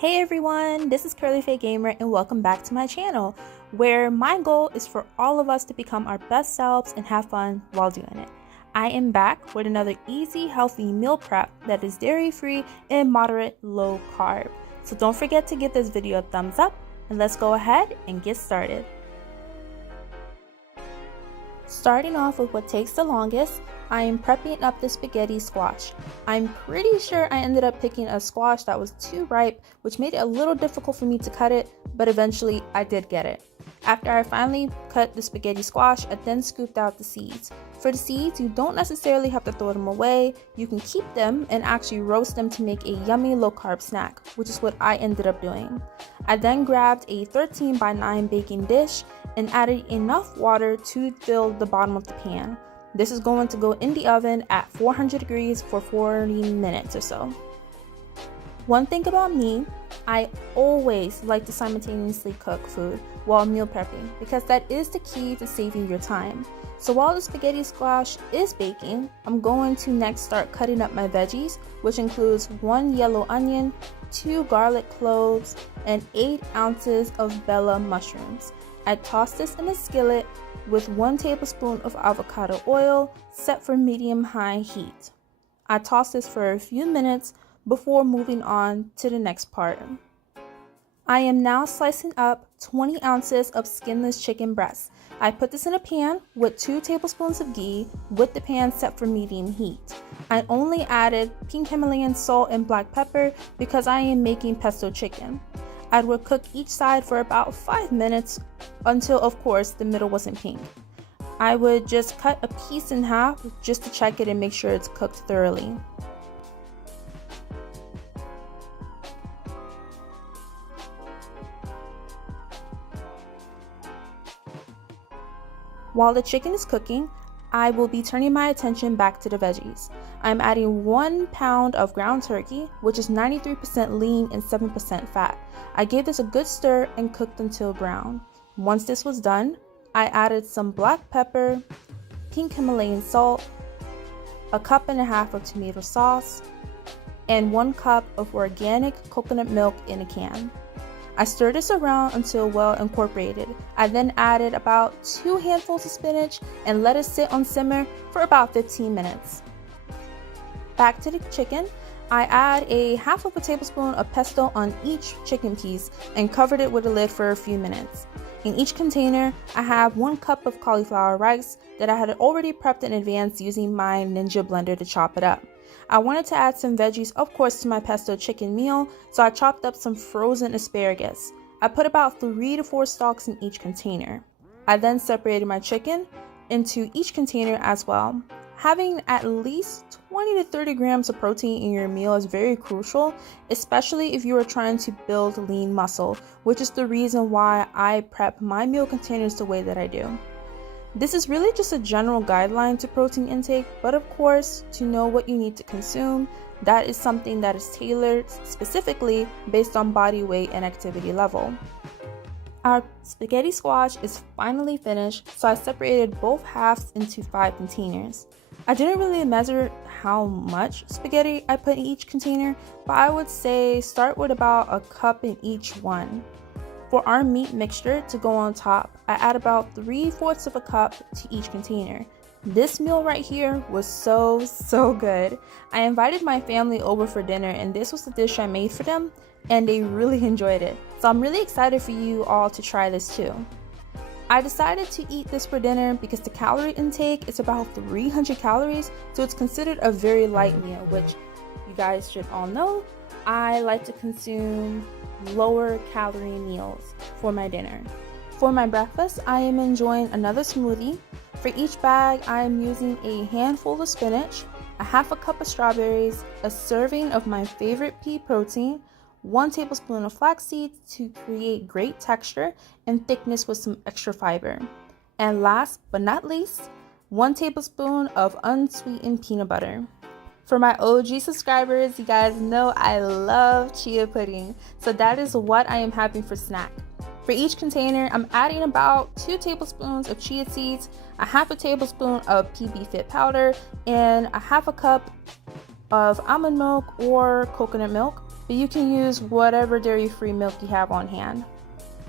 Hey everyone, this is Curly Faye Gamer and welcome back to my channel, where my goal is for all of us to become our best selves and have fun while doing it. I am back with another easy, healthy meal prep that is dairy-free and moderate low carb. So don't forget to give this video a thumbs up and let's go ahead and get started. Starting off with what takes the longest, I am prepping up the spaghetti squash. I'm pretty sure I ended up picking a squash that was too ripe, which made it a little difficult for me to cut it, but eventually I did get it. After I finally cut the spaghetti squash, I then scooped out the seeds. For the seeds, you don't necessarily have to throw them away. You can keep them and actually roast them to make a yummy low-carb snack, which is what I ended up doing. I then grabbed a 13x9 baking dish and added enough water to fill the bottom of the pan. This is going to go in the oven at 400 degrees for 40 minutes or so. One thing about me, I always like to simultaneously cook food while meal prepping because that is the key to saving your time. So while the spaghetti squash is baking, I'm going to next start cutting up my veggies, which includes 1 yellow onion, 2 garlic cloves, and 8 ounces of bella mushrooms. I toss this in a skillet with 1 tablespoon of avocado oil set for medium-high heat. I toss this for a few minutes before moving on to the next part. I am now slicing up 20 ounces of skinless chicken breast. I put this in a pan with 2 tablespoons of ghee with the pan set for medium heat. I only added pink Himalayan salt and black pepper because I am making pesto chicken. I would cook each side for about 5 minutes until, of course, the middle wasn't pink. I would just cut a piece in half just to check it and make sure it's cooked thoroughly. While the chicken is cooking, I will be turning my attention back to the veggies. I'm adding 1 pound of ground turkey, which is 93% lean and 7% fat. I gave this a good stir and cooked until brown. Once this was done, I added some black pepper, pink Himalayan salt, a cup and a half of tomato sauce, and 1 cup of organic coconut milk in a can. I stirred this around until well incorporated. I then added about 2 handfuls of spinach and let it sit on simmer for about 15 minutes. Back to the chicken, I add a half of a tablespoon of pesto on each chicken piece and covered it with a lid for a few minutes. In each container, I have 1 cup of cauliflower rice that I had already prepped in advance using my Ninja blender to chop it up. I wanted to add some veggies, of course, to my pesto chicken meal, so I chopped up some frozen asparagus. I put about 3 to 4 stalks in each container. I then separated my chicken into each container as well. Having at least 20 to 30 grams of protein in your meal is very crucial, especially if you are trying to build lean muscle, which is the reason why I prep my meal containers the way that I do. This is really just a general guideline to protein intake, but of course, to know what you need to consume, that is something that is tailored specifically based on body weight and activity level. Our spaghetti squash is finally finished, so I separated both halves into 5 containers. I didn't really measure how much spaghetti I put in each container, but I would say start with about a cup in each one. For our meat mixture to go on top, I add about 3/4 of a cup to each container. This meal right here was so good. I invited my family over for dinner and this was the dish I made for them and they really enjoyed it. So I'm really excited for you all to try this too. I decided to eat this for dinner because the calorie intake is about 300 calories, so it's considered a very light meal, which you guys should all know. I like to consume lower calorie meals for my dinner. For my breakfast, I am enjoying another smoothie. For each bag, I am using a handful of spinach, a half a cup of strawberries, a serving of my favorite pea protein, 1 tablespoon of flax seeds to create great texture and thickness with some extra fiber. And last but not least, 1 tablespoon of unsweetened peanut butter. For my OG subscribers, you guys know I love chia pudding, so that is what I am having for snack. For each container, I'm adding about 2 tablespoons of chia seeds, a half a tablespoon of PB Fit powder, and a half a cup of almond milk or coconut milk. but you can use whatever dairy-free milk you have on hand.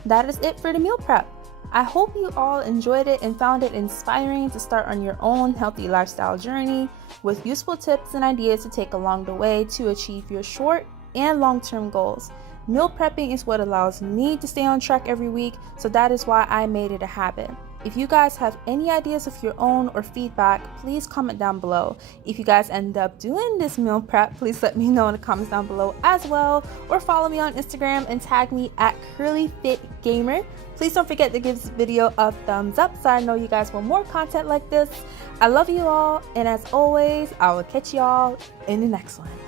That is it for the meal prep. I hope you all enjoyed it and found it inspiring to start on your own healthy lifestyle journey with useful tips and ideas to take along the way to achieve your short and long-term goals. Meal prepping is what allows me to stay on track every week, so that is why I made it a habit. If you guys have any ideas of your own or feedback, please comment down below. If you guys end up doing this meal prep, please let me know in the comments down below as well, or follow me on Instagram and tag me at CurlyFitGamer. Please don't forget to give this video a thumbs up so I know you guys want more content like this. I love you all, and as always, I will catch y'all in the next one.